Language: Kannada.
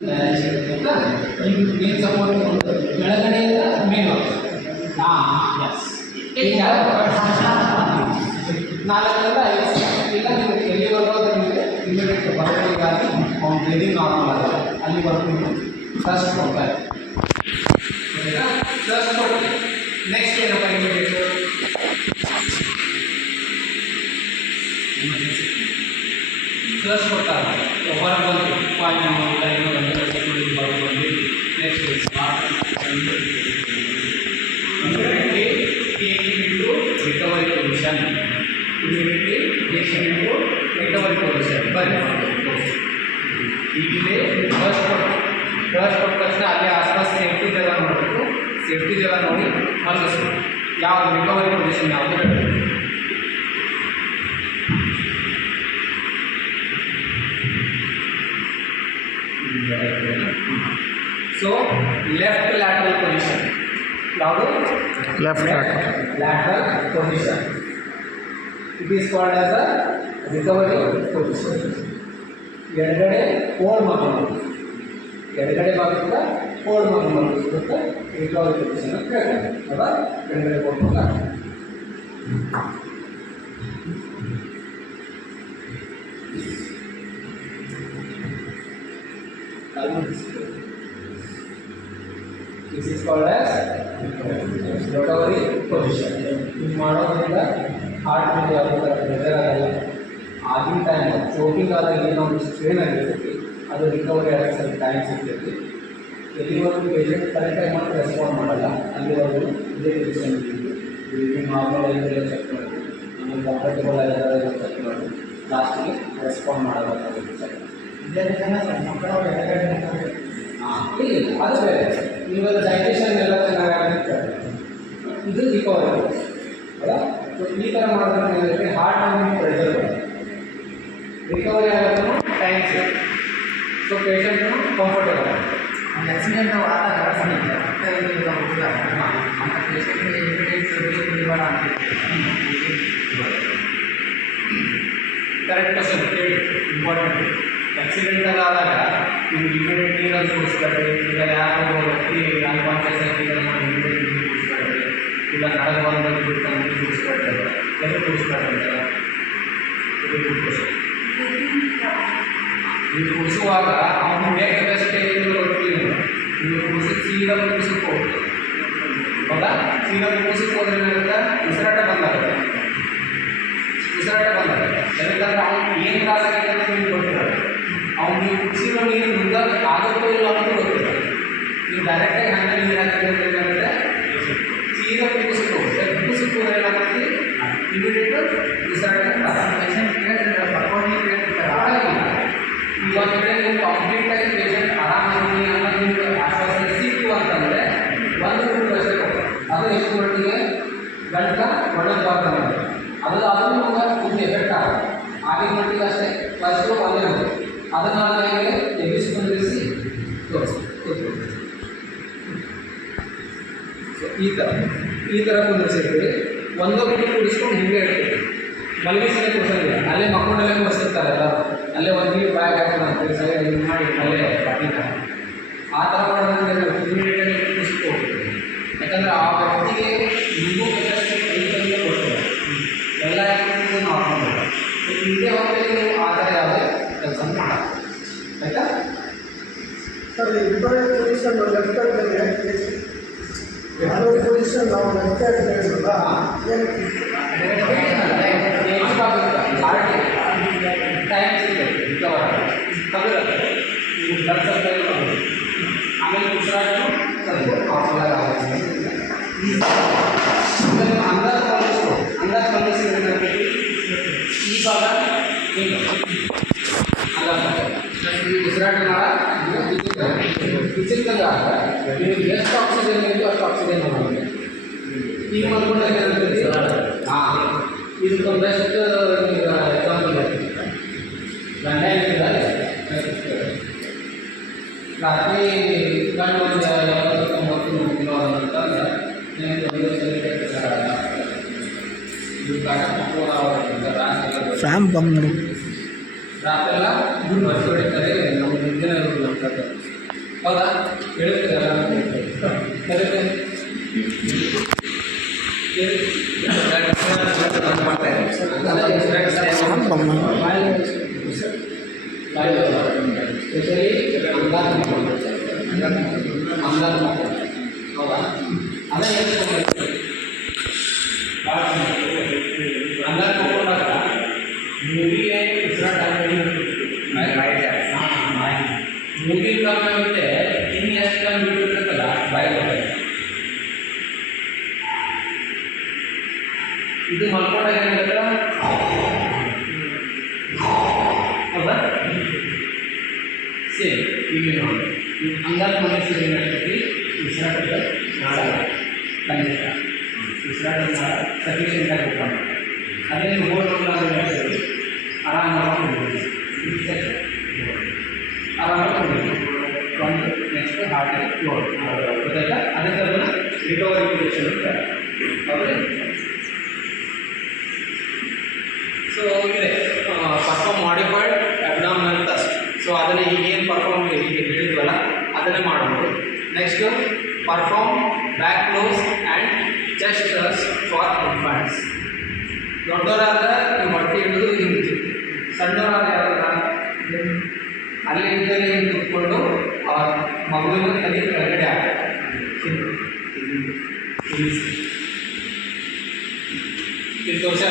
ಮೇನ್ ಸಪೋರ್ಟ್ ಕೆಳಗಡೆಯಿಂದ ಮೇನು ಎಸ್ ಈಗ 4ರಿಂದ 5 ಇಲ್ಲ ನೀವು ಎಲ್ಲಿವರೆಗೂ ನಿಮಗೆ ಇಮಿಡಿಯೇಟ್ ಬರೋದಿಗಾಗಿ ಅವ್ನು ಬ್ರೀದಿಂಗ್ ನಾರ್ಮಲ್ ಅಲ್ಲ ಅಲ್ಲಿವರೆಗೂ ನೀವು ಫಸ್ಟ್ ಕೊಡ್ತಾರೆ ಫಸ್ಟ್ ಕೊಟ್ಟು ನೆಕ್ಸ್ಟ್ ಏನಪ್ಪ ಇಮಿಡಿಯೇಟ್ ಪ್ಲಸ್ ಕೊಡ್ತಾರೆ ಹೊರಗೆ ಬಂದು next immediately take into recovery position. Immediately take into recovery position. But ಈಗಲೇ ಫಸ್ಟ್ ಕೊಟ್ಟ ತಕ್ಷಣ ಅಲ್ಲಿ ಆಸ್ಪಾಸ್ ಸೇಫ್ಟಿ ಜಾಗ ನೋಡಬೇಕು ಸೇಫ್ಟಿ ಜಾಗ ನೋಡಿ ಮಲಗಿಸ್ಬೇಕು ಯಾವುದು ರಿಕವರಿ ಪೊಸಿಷನ್ ಯಾವುದು ಹೇಳಬೇಕು So left lateral position. Louder? Left lateral position. It is called as a recovery position. ಎಡಗಡೆ ಫೋಲ್ಡ್ ಮಾಡೋದು ಎಡಗಡೆ ಭಾಗದಿಂದ ಫೋಲ್ಡ್ ಮಾಡೋದು ಇದಕ್ಕೆ ರಿಕವರಿ ಪೊಸಿಷನ್ ಅಂತ ಹೇಳ್ತಾರೆ ಅಲ್ಲ ಎಡಗಡೆ ಕೊಡ್ಬೇಕಾ This is called as recovery position. In ಮಾಡೋದ್ರಿಂದ ಹಾರ್ಟ್ ಮೇಲೆ ಯಾವ ಥರ ಪ್ರೆಷರ್ ಆಗಲ್ಲ ಆಗಿನ ಟೈಮ್ ಚೋಕಿಂಗ್ ಆದಾಗ ಏನೋ ಒಂದು ಸ್ಟ್ರೇನ್ ಆಗಿರ್ತೈತಿ ಅದು ರಿಕವರಿ ಆಗಕ್ಕೆ ಸ್ವಲ್ಪ ಟೈಮ್ ಸಿಗ್ತೈತಿ ಎಲ್ಲಿವರೆಗೂ ಪೇಷಂಟ್ ಕರೆಕ್ಟಾಗಿ ಮಾತ್ರ ರೆಸ್ಪಾಂಡ್ ಮಾಡಲ್ಲ ಅಲ್ಲಿವರೆಗೂ ಇದೇ ಪೊಸಿಷನ್ ಬ್ರೀದಿಂಗ್ ನಾರ್ಮಲ್ ಆಗಿದೆಲ್ಲ ಚೆಕ್ ಮಾಡಿ ಆಮೇಲೆ ಕಂಫರ್ಟೇಬಲ್ ಆಗಿರೋದೆಲ್ಲ ಚೆಕ್ ಮಾಡಿ ಲಾಸ್ಟಿಗೆ ರೆಸ್ಪಾಂಡ್ ಮಾಡೋದಾಗುತ್ತೆ ಸರ್ ಇದೇ ರೀತಿಯ ಮಕ್ಕಳು ಇಲ್ಲ ಅದು ಬೇರೆ ಇವಾಗ ಡೈಜೆಷನ್ ಎಲ್ಲ ಚೆನ್ನಾಗುತ್ತೆ ಇದು ರಿಕವರಿ ಅಲ್ಲ ಸೊ ಈ ಥರ ಮಾಡೋದ್ರಿಂದ ಏನಾಗುತ್ತೆ ಹಾರ್ಟ್ ಮೇಲೆ ಪ್ರೆಷರ್ ಬರುತ್ತೆ ರಿಕವರಿ ಆಗೋದನ್ನು ಟೈಮ್ ಸಿಗುತ್ತೆ ಸೊ ಪೇಷಂಟ್ನು ಕಂಫರ್ಟೇಬಲ್ ಆಗುತ್ತೆ ಒಂದು ಆಕ್ಸಿಡೆಂಟ್ ಆದಾಗ ಅಂತ ಪೇಷಂಟ್ಗೆ ಇಮಿಡಿಯೇಟ್ ಬೇಡ ಅಂತ ಕರೆಕ್ಟ್ ಕ್ವಶನ್ ಕೇಳಿ ಇಂಪಾರ್ಟೆಂಟ್ ಆಕ್ಸಿಡೆಂಟಲ್ ಆದಾಗ ನಿಮ್ಗೆ ಇಮಿಡಿಯೇಟ್ ನೀರಲ್ಲಿ ಕೂರಿಸ್ತಾರೆ ಈಗ ಯಾರೋ ವ್ಯಕ್ತಿ ಅನ್ಕಾನ್ಷಿಯಸ್ ಆಗಿ ಇಮಿಡಿಯೇಟ್ ನೀರು ಕೂರಿಸ್ತಾರೆ ಇಲ್ಲ ನಡಗೆ ಬಂದಲ್ಲಿ ಬಿಟ್ಟು ನೀರು ಕೂರಿಸ್ಕೊಳ್ತಾರೆ ಎಲ್ಲಿ ಕೂರಿಸ್ತಾರೆ ನೀವು ಕೂರಿಸುವಾಗ ಅವನು ಬೇಗ ಕೆಪಾಸಿಟಿ ಗೊತ್ತಿಲ್ಲ ನೀವು ಕೂರಿಸಿ ಸೀದಾ ಕೂರಿಸಕ್ಕೆ ಹೋಗ್ತದೆ ಹೌದಾ ಸೀದಾ ಕೂರಿಸಕ್ಕೆ ಹೋದ್ರೆ ಏನಾಗುತ್ತೆ ಉಸಿರಾಟ ಬಂದಾಗುತ್ತೆ ಯಾಕಂದ್ರೆ ಅವ್ನು ಏನು ತ್ರಾಸ ಆಗಿದೆ ಅಂತ ನಿಮ್ಗೆ ಗೊತ್ತಿರೋದು ಅವ್ನು ನೀವು ಕುಡಿಸಿರೋ ನೀರು ಮುಂದಾಗಿ ಆಗುತ್ತೋ ಇಲ್ಲ ಅನ್ನೋದು ಗೊತ್ತಿಲ್ಲ ನೀವು ಡೈರೆಕ್ಟಾಗಿ ಹ್ಯಾಂಡಲ್ ನೀರು ಹಾಕಿದ್ರೆ ಏನಾಗುತ್ತೆ ಸೀದಾ ಕುಡಿಸಕ್ಕೆ ಹೋಗುತ್ತೆ ಕುಡಿಸಕ್ಕೆ ಹೋದ್ರೆ ಏನಾಗುತ್ತೆ ಇಮಿಡಿಯೇಟ್ ಉಸಿರಾಟ ಪೇಷಂಟ್ ಕೇಳ್ತಿರ್ತಾರೆ ಬರ್ಕೊಂಡು ಕೇಳ್ತಿರ್ತಾರೆ ಆಗಿಲ್ಲ ಇವಾಗ ನೀವು ಕಂಪ್ಲೀಟಾಗಿ ಪೇಷಂಟ್ ಆರಾಮಾಗಿ ಅನ್ನೋದು ನಿಮ್ಗೆ ಆಶ್ವಾಸನೆ ಸಿಕ್ತು ಅಂತಂದರೆ 1 minute ಅಷ್ಟೇ ಕೊಡ್ತಾರೆ ಅದು ಎಷ್ಟು ಮಟ್ಟಿಗೆ ಗಂಟ ಒಣಗಬಾರ್ದು ಅದು ನಮ್ಗೆ ಫುಡ್ ಎಫೆಕ್ಟ್ ಆಗುತ್ತೆ ಆಗಿನ ಮಟ್ಟಿಗೆ ಅಷ್ಟೇ ಫಸ್ಟು ಒಂದೇ ಹೋಗುತ್ತೆ ಅದನ್ನು ಹೇಗೆ ಎಬ್ಬಿಸಿ ತೋರಿಸಿ ಸೊ ಈ ಥರ ಕುಂದಿರ್ಸಿರ್ತೀವಿ ಒಂದೊಂದು ಕುಡಿಸ್ಕೊಂಡು ಹಿಂಗೆ ಇರ್ತೀವಿ ಮಲಗಿಸಲೇ ಕುಡಿಸೋದಿಲ್ಲ ಅಲ್ಲೇ ಮಕ್ಕಳಲ್ಲೇ ಕುಡಿಸಿರ್ತಾರಲ್ಲ ಅಲ್ಲೇ ಒಂದು ನೀರು ಬ್ಯಾಗ್ ಹಾಕೋಣ ಅಂತೇಳಿ ಸರಿ ಇದು ಮಾಡಿ ಅಲ್ಲೇ ಬಾಟಿನ ಆ ಥರ ಮಾಡೋದ್ರಿಂದ ಇಮಿಡಿಯೇಟಾಗಿ ಕುಡಿಸ್ಕೊ ಹೋಗ್ತೀವಿ ಯಾಕಂದರೆ ಆ ವ್ಯಕ್ತಿಗೆ ನಿಮಗೂ ಕೆಪಾಸಿಟಿ ಕೈಗೆ ಕೊಡ್ತಾರೆ ಎಲ್ಲ ನಾರ್ಮಲ್ ಇಲ್ಲ ಹಿಂದೆ ಹೋಗಿ ನೀವು ಆ ಥರ ಯಾವುದೇ ಕೆಲಸ ಮಾಡಲ್ಲ ಆಯಿತಾ sir recovery position left recovery position ನಾವು ಲೆಫ್ಟ್ ಹೇಳಿದ್ರಲ್ಲ ಟೈಮ್ ಸಿಗುತ್ತೆ ರಿಕವರ್ ತಗೊಳ್ಳುತ್ತೆ ನೀವು ಬ್ಲಡ್ ಸಪ್ಲೈ ತಗೊಳ್ಳಿ ಆಮೇಲೆ ಉಸಿರಾಟ ಸ್ವಲ್ಪ ನಾರ್ಮಲ್ ಆಗುತ್ತೆ ಅಂದಾಜು ಬಂದಿಸಿ ಈ ಭಾಗ ಹಿಂಗೆ ಉಸಿರಾಟ ಕಿಚಿಂದಾಗ ನೀವು ಎಷ್ಟು ಆಕ್ಸಿಜನ್ ಇತ್ತು ಅಷ್ಟು ಆಕ್ಸಿಜನ್ ಹೋಗುತ್ತೆ ಈಗ ಮಾಡ್ಕೊಂಡಾಗ ಏನಾಗ್ತದೆ ಇದಕ್ಕೊಂದು ಬೆಸ್ಟ್ ಎಕ್ಸಾಂಪಲ್ ಗಂಡ ಇಟ್ಟಿದ್ದಾರೆ ರಾತ್ರಿ ಗಂಡು ಒಂದು 90 ಕಿಲೋ ಅಂತಂದ್ರೆ ಫ್ಯಾಮ್ ಕಮ್ಮಿ ರಾತ್ರಿ ಎಲ್ಲ ಗುಡ್ ಹೊಡಿತಾರೆ ನಮ್ಮ ನಿದ್ದೆ ಹೌದಾ ಹೇಳ್ತೀರಲ್ಲ ಕರೆಕ್ಟ್ ಸ್ಪೆಷಲಿ ಅಂಗಾರ ಹೌದಾ ಅದೇ ಹೇಳ್ಕೊಂಡು ಅಂಗಾರ ತಗೊಂಡಾಗ ಮೂಗಿಗೆ ಉಸಿರಾಟ ಮೂಗಿನ ಕಾರಣ ಮತ್ತೆ ಇನ್ನು ಎಷ್ಟು ಕಾಲ ಬಿಟ್ಟಿರ್ತಲ್ಲ ಬಾಯಿ ಬರ್ತದೆ. ಇದು ಮಲ್ಕೊಂಡಾಗ ಏನಾಗತ್ತ ಹೌದಾ ಸೇಮ್ ಈಗ ನೋಡಿ ಅಂಗಾರ ಮನಸ್ಸಿಗೆ ಏನಾಗ್ತೈತಿ ಉಸಿರಾಟದ ನಾಳ ಕನಿಷ್ಠ ಉಸಿರಾಟದ ನಾಳ ಸಫಿಷಿಯೆಂಟ್ ಆಗಿ ಓಪನ್ ಅದೇ ಓಡೋದು ಆರಾಮಾಗಿ ಆರಾಮಾಗಿ ಒಂದು ನೆಕ್ಸ್ಟ್ ಹಾರ್ಟಿಗೆ ಲೋಡ್ ಗೊತ್ತಾಯ್ತಾ ಅದಕ್ಕೆ ಅದನ್ನು ರಿಕವರಿ ಪೊಸಿಷನ್ ಅಂತಾರೆ ಹೌದ್ರಿ. ಸೊ ಇದೆ perform modified abdominal thrust. So ಅದನ್ನು ಈಗೇನು ಪರ್ಫಾರ್ಮ್ ಈಗ ಹೇಳಿದ್ವಲ್ಲ ಅದನ್ನೇ ಮಾಡೋದು. Next perform back blows and chest thrust for infants. ದೊಡ್ಡವರಾದ್ರೆ ನೀವು ಹೊಟ್ಟೆ ಹಿಡಿದು ಹಿಂಗೆ ಸಣ್ಣವರಾದ ಅಲ್ಲಿ ಇದ್ದಲ್ಲಿ ಹಿಂಗೆ ಕೂತ್ಕೊಂಡು ಆ ಮಗುವಿನ ತಲೆ ಕೆಳಗಡೆ ಇಲ್ಲಿ ತೋರಿಸ